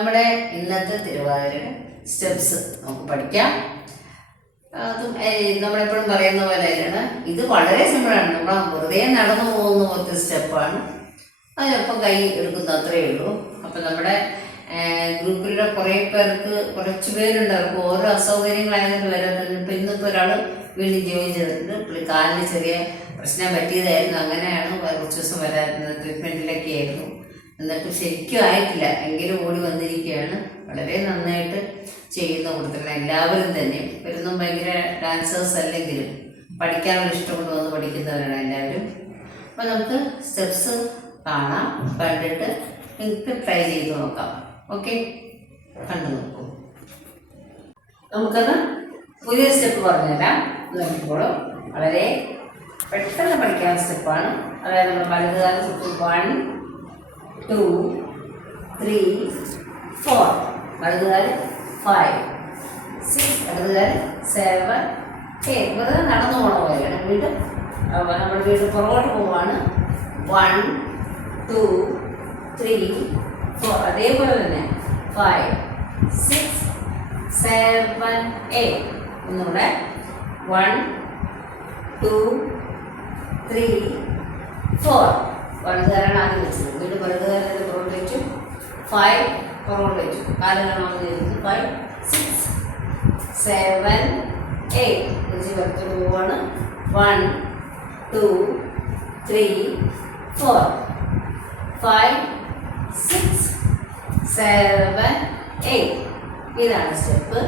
നമ്മുടെ ഇന്നത്തെ തിരുവാതിരയുടെ സ്റ്റെപ്സ് നമുക്ക് പഠിക്കാം. അതും നമ്മളെപ്പോഴും പറയുന്ന പോലെ തന്നെയാണ്. ഇത് വളരെ സിമ്പിളാണ് നമ്മൾ വെറുതെ നടന്നു പോകുന്ന പോലത്തെ സ്റ്റെപ്പാണ് അതിനൊപ്പം കൈ എടുക്കുന്ന അത്രയേ ഉള്ളൂ. അപ്പം നമ്മുടെ ഗ്രൂപ്പിലുള്ള കുറേ പേർക്ക് കുറച്ച് പേരുണ്ട്. അവർക്ക് ഓരോ അസൗകര്യങ്ങളായതുകൊണ്ട് വരാറുണ്ട് ഇപ്പം ഇന്നിപ്പോൾ ഒരാൾ വീണ്ടും ജോയിൻ ചെയ്തിട്ടുണ്ട്. പുള്ളി കാലിന് ചെറിയ പ്രശ്നം പറ്റിയതായിരുന്നു. അങ്ങനെയാണ് കുറച്ച് ദിവസം വരാറുണ്ട് ട്രീറ്റ്മെന്റിലൊക്കെ ആയിരുന്നു എന്നിട്ട് ശരിക്കും ആയിട്ടില്ല. എങ്കിലും ഓടി വന്നിരിക്കുകയാണ്. വളരെ നന്നായിട്ട് ചെയ്യുന്ന കൂട്ടത്തിലുള്ള എല്ലാവരും തന്നെ. ഇവരൊന്നും ഭയങ്കര ഡാൻസേഴ്സ് അല്ലെങ്കിലും പഠിക്കാനുള്ള ഇഷ്ടം കൊണ്ട് വന്ന് പഠിക്കുന്നവരാണ് എല്ലാവരും. അപ്പോൾ നമുക്ക് സ്റ്റെപ്സ് കാണാം കണ്ടിട്ട് നിങ്ങൾക്ക് ട്രൈ ചെയ്ത് നോക്കാം. ഓക്കെ കണ്ടു നോക്കൂ. നമുക്കത് പുതിയ സ്റ്റെപ്പ് പറഞ്ഞുതരാം. നോക്കിക്കോളും. വളരെ പെട്ടെന്ന് പഠിക്കാൻ സ്റ്റെപ്പാണ് അതായത് നമ്മൾ വലതുകാലം step one two three four വലതുകാൽ five six ഇടതുകാൽ സെവൻ എയ്റ്റ് വെറുതെ നടന്നു പോണ പോലെയാണ്. വീണ്ടും നമ്മൾ വീണ്ടും പുറകോട്ട് പോവാണ്. വൺ ടു ത്രീ ഫോർ അതേപോലെ തന്നെ ഫൈവ് സിക്സ് സെവൻ എയ്റ്റ് ഒന്നുകൂടെ. വൺ ടു ത്രീ ഫോർ വലതുകാരാണ് ആദ്യം വെച്ചത് വീണ്ടും വലതുകാരന്റെ പുറകോട്ട് വെച്ചു ഫൈവ് പുറകോട്ട് വെച്ചു കാലുകളാണ് ചെയ്തത് ഫൈവ് സിക്സ് സെവൻ എയ്റ്റ് വെച്ച് പുറത്തോട്ട് പോവാണ്. One two three four five six seven eight ഇതാണ് സ്റ്റെപ്പ്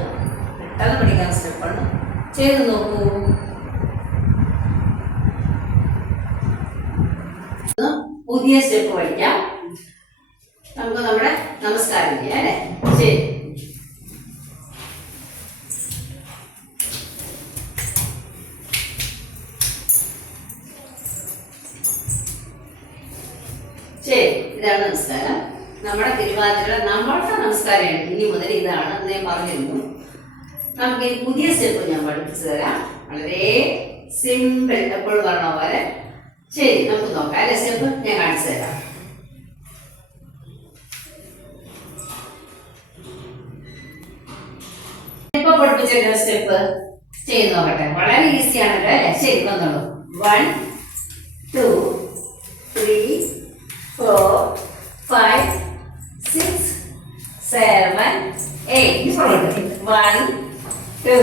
പെട്ടെന്ന് പഠിക്കാൻ സ്റ്റെപ്പാണ് ചെയ്ത് നോക്കൂ ഒന്ന് പുതിയ സ്റ്റെപ്പ് പഠിക്കാം. നമുക്ക് നമ്മുടെ നമസ്കാരം ചെയ്യാം അല്ലേ? ശരി. ശരി ഇതാണ് നമസ്കാരം. നമ്മുടെ തിരുവാതിര നമ്മളുടെ നമസ്കാരമാണ്. ഇനി മുതൽ ഇതാണ് ഞാൻ പറഞ്ഞിരുന്നു. നമുക്ക് ഈ പുതിയ സ്റ്റെപ്പ് ഞാൻ പഠിപ്പിച്ചു തരാം. വളരെ സിമ്പിൾ എപ്പോഴും പറഞ്ഞ? ശരി നമുക്ക് നോക്കാം. അല്ലെ സ്റ്റെപ്പ് ഞാൻ കാണിച്ചു തരാം. സ്റ്റെപ്പ് ചെയ്ത് നോക്കട്ടെ. വളരെ ഈസി ആണല്ലോ അല്ലെ? ശരി വന്നോളൂ. One two three four five six seven eight one two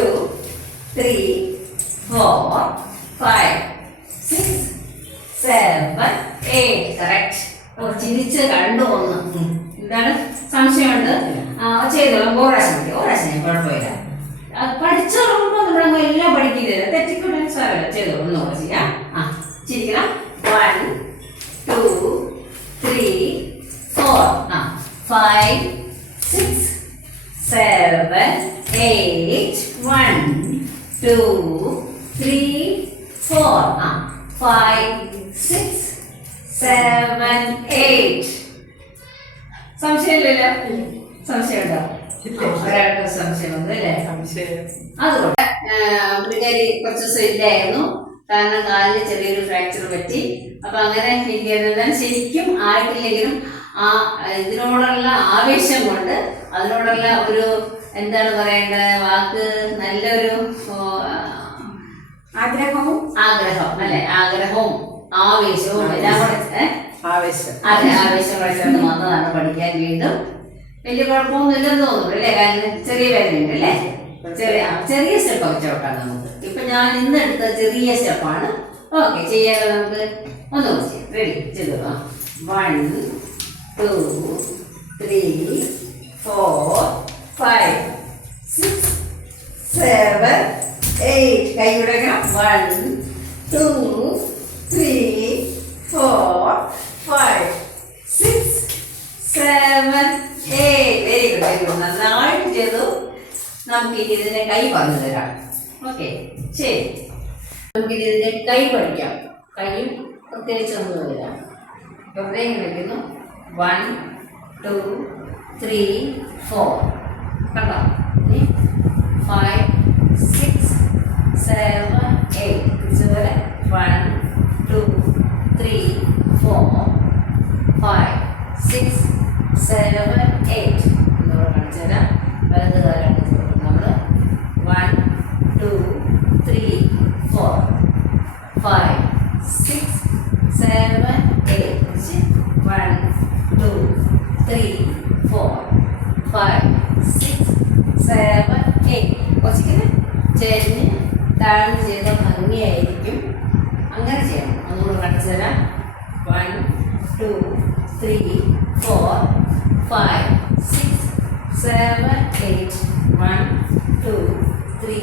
three four five six seven eight correct ഓ ചിരിച്ച് കണ്ടു ഒന്ന്. എന്താണ്? സംശയമുണ്ട്? ചെയ്തോളാം. ഓരാശം മതി ഓരാശം കുഴപ്പമില്ല. പഠിച്ചോളുമ്പോൾ നമ്മളങ്ങ് എല്ലാം പഠിക്കില്ല തെറ്റിക്കൂടെ സാറല്ല ചെയ്തോളൂ ഒന്നുകൂടെ ചെയ്യാം. ആ ചിരിക്കണം. വൺ ടു ത്രീ ഫോർ ആ five six seven eight one two three four ആ. ഫൈവ് സിക്സ് സെവൻ എയ്റ്റ് സംശയമില്ലല്ലോ? സംശയമുണ്ടോ? ഒരാൾക്ക് സംശയം വന്നു അല്ലേ അതുകൊണ്ട് പുള്ളിക്കാരി കുറച്ച് ദിവസം ഇല്ലായിരുന്നു. കാരണം കാലിന് ചെറിയൊരു ഫ്രാക്ചർ പറ്റി. അപ്പൊ അങ്ങനെ ഇരിക്കുന്നത് ശരിക്കും ആയിട്ടില്ലെങ്കിലും ആ ഇതിനോടുള്ള ആവേശം കൊണ്ട് അതിനോടുള്ള ഒരു എന്താണ് പറയേണ്ടത്? വാക്ക് നല്ലൊരു ആഗ്രഹവും ആഗ്രഹം അല്ലെ? ആഗ്രഹവും ആവേശവും എല്ലാം കൂടെ ആവേശം. അതെ ആവേശം. പഠിച്ചുകൊണ്ട് വന്നതാണ് പഠിക്കാൻ വീണ്ടും. വലിയ കുഴപ്പമൊന്നുമില്ലെന്ന് തോന്നുന്നു അല്ലേ? കാരണം ചെറിയ വേദനയുണ്ട് അല്ലേ? ചെറിയ ചെറിയ സ്റ്റെപ്പ് ഒക്കെ നമുക്ക്. ഇപ്പൊ ഞാൻ ഇന്ന് എടുത്ത ചെറിയ സ്റ്റെപ്പാണ് ഓക്കെ ചെയ്യാതെ നമുക്ക്? ഒന്ന് ചെയ്യാം. റെഡി ചെയ്തു one two three four five six seven eight കൈ വിടണം one two three four five six seven eight very good very good നന്നായിട്ട് ചെയ്തു. നമുക്ക് ഇനി ഇതിന്റെ കൈ പറഞ്ഞു തരാം. ഓക്കെ ശരി. നമുക്ക് ഇനി ഇതിന്റെ കൈ പഠിക്കാം. കൈയും പ്രത്യേകിച്ച് ഒന്നും തരാം വെറുതെ വെക്കുന്നു. വൺ ടു ത്രീ ഫോർ കണ്ടോ? ഫൈവ് സിക്സ് സെവൻ എയ്റ്റ് ഇതുവരെ one two three four five six seven eight എന്ന് കാണിച്ചു തരാം വലത് കാലം നമ്മൾ one two three four five six seven eight one two three four five six seven eight കുറച്ചിങ്ങനെ ചെരിഞ്ഞ് താഴ്ന്ന് ചെയ്ത ഭംഗിയായിരിക്കും. അങ്ങനെ ചെയ്യണം. ഒന്നുകൂടെ കാണിച്ചു തരാം. One two three four five six seven eight one two three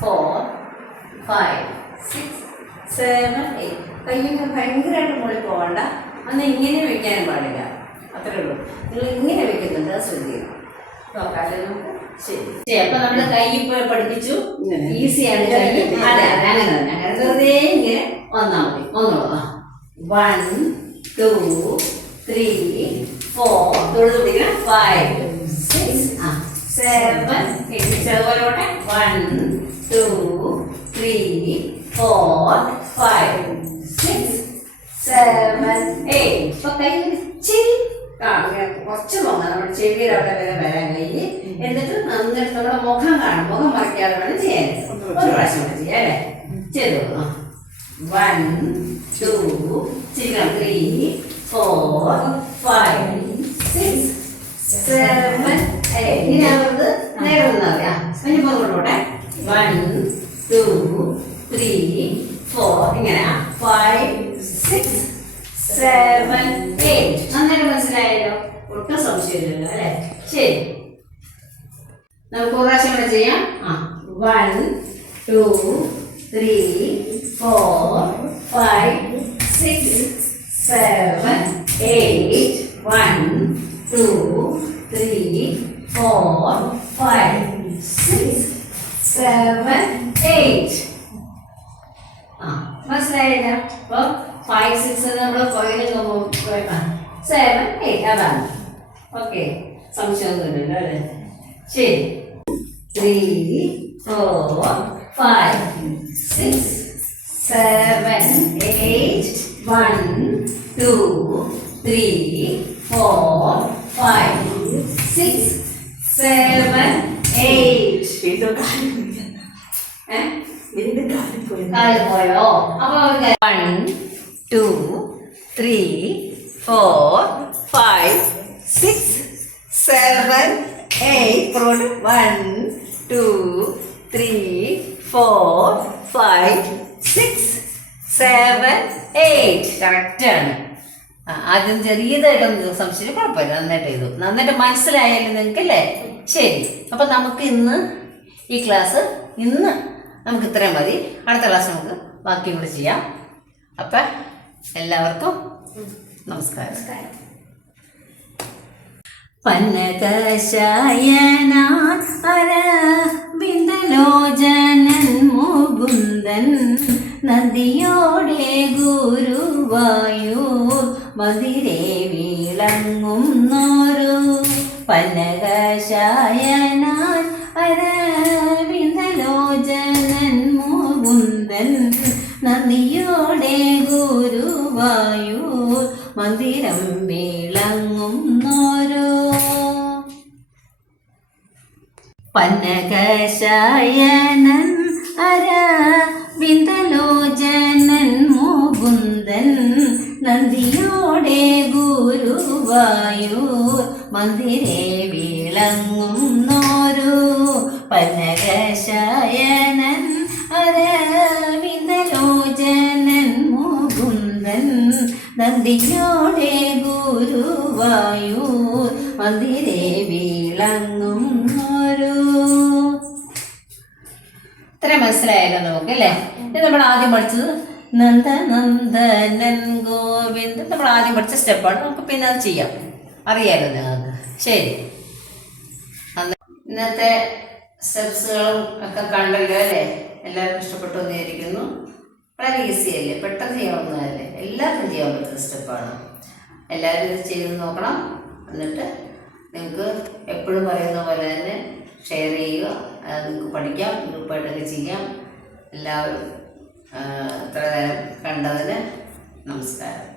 four five six seven eight കയ്യൊക്കെ ഭയങ്കരമായിട്ട് മുകളിൽ പോകണ്ട അന്ന് ഇങ്ങനെ വെക്കാനും പാടില്ല. അത്രേ ഉള്ളൂ. നിങ്ങൾ ഇങ്ങനെ വെക്കുന്നുണ്ട്. അത് ശ്രദ്ധിക്കണം നോക്കാല്ലേ നമുക്ക് ശരി അപ്പൊ നമ്മൾ കൈ പഠിപ്പിച്ചു. ഈസിയാണ് കൈ. അതെ അതെ അങ്ങനെ വെറുതെ ഇങ്ങനെ വന്നാൽ മതി. ഒന്നുള്ളൂ വൺ ടു ത്രീ ഫോർ തൊഴുതു പിടിക്കണം ഫൈവ് സിക്സ് ആ. Seven eight ചെറുപോലെ one two three four five six seven eight ഇപ്പൊ കൈ ഇച്ചിരി കുറച്ച് പൊങ്ങാം നമ്മുടെ ചെവിയുടെ അവിടെ വരെ വരാൻ കഴിഞ്ഞ് എന്നിട്ട് എന്നിട്ട് നമ്മുടെ മുഖം കാണും മുഖം മറയ്ക്കാതെ വേണം ചെയ്യാൻ. ഒരു പ്രാവശ്യം കൂടെ ചെയ്യാം അല്ലേ? ചെയ്തു? One two chicken three four five six seven ഇനി അവർക്ക് നേരെ നിന്നാൽ മതി ആ ഇനി പോകട്ടെ വൺ ടു ത്രീ ഫോർ ഇങ്ങനെ. ഫൈവ് സിക്സ് സെവൻ നന്നായിട്ട് ഒട്ടും അല്ലേ? ശരി. നമുക്ക് ഒരു പ്രാവശ്യം കൂടെ ചെയ്യാം. ആ one two three four five six seven eight one two three four five six seven eight ആ മനസ്സിലായില്ല? അപ്പോൾ ഫൈവ് സിക്സ് നമ്മൾ കോയിലിൽ സെവൻ എയ്റ്റ് അതാണ്. ഓക്കെ. സംശയമൊന്നുമില്ലല്ലോ അല്ലേ? ശരി. Three four five six seven eight one two three four five six seven eight വീണ്ടും കാലം പോയി. ഏഹ് വീണ്ടും കാലം പോയി. കാൽ പോയോ? അപ്പൊ one two three four five six seven eight one two three four five six seven eight കറക്റ്റാണ് ആദ്യം ചെറിയതായിട്ടൊന്ന് സംശയം കുഴപ്പമില്ല. നന്നായിട്ട് ചെയ്തു നന്നായിട്ട് മനസ്സിലായാലും നിങ്ങൾക്ക് അല്ലേ ശരി. അപ്പം നമുക്ക് ഇന്ന് ഈ ക്ലാസ് ഇന്ന് നമുക്ക് ഇത്രയും മതി. അടുത്ത ക്ലാസ് നമുക്ക് ബാക്കിയും കൂടി ചെയ്യാം. അപ്പം എല്ലാവർക്കും നമസ്കാരം. പന്നകശായനാൻ അരവിന്ദലോചനൻ മുകുന്ദൻ നദിയോടെ ഗുരുവായൂർ മതിരെ വിളങ്ങുന്നോരു അര അരവിന്ദലോചനൻ മുകുന്ദൻ നദിയോടെ ഗുരുവായൂർ മന്ദിരം വിളങ്ങുന്നോരോ പന്നകശായനൻ അര വിന്ദലോചനൻ മുകുന്ദൻ നന്ദിയോടെ ഗുരുവായൂർ മന്ദിരേ വിളങ്ങുന്നോരു നന്ദിയോടെ ഗുരുവായൂർ മന്ദിരെ ഒരു ഇത്ര മനസ്സിലായല്ലോ നമുക്ക് അല്ലേ? ഇത് നമ്മൾ ആദ്യം പഠിച്ചത് നന്ദനന്ദനൻ ഗോവിന്ദ്. നമ്മൾ ആദ്യം പഠിച്ച സ്റ്റെപ്പാണ്. നമുക്ക് പിന്നെ അത് ചെയ്യാം. അറിയാലോ നിങ്ങൾക്ക്. ശരി. ഇന്നത്തെ സ്റ്റെപ്സുകളും ഒക്കെ കണ്ടല്ലോ അല്ലേ? എല്ലാവർക്കും ഇഷ്ടപ്പെട്ടു വന്നിരിക്കുന്നു വളരെ ഈസി അല്ലേ പെട്ടെന്ന് ചെയ്യാവുന്നതല്ലേ എല്ലാവർക്കും ചെയ്യാൻ പറ്റുന്ന സ്റ്റെപ്പാണ് എല്ലാവരും ഇത് ചെയ്ത് നോക്കണം. എന്നിട്ട് നിങ്ങൾക്ക് എപ്പോഴും പറയുന്ന പോലെ തന്നെ ഷെയർ ചെയ്യുക. നിങ്ങൾക്ക് പഠിക്കാം ഗ്രൂപ്പായിട്ടൊക്കെ ചെയ്യാം. എല്ലാവരും ഇത്ര നേരം കണ്ടതിന് നമസ്കാരം.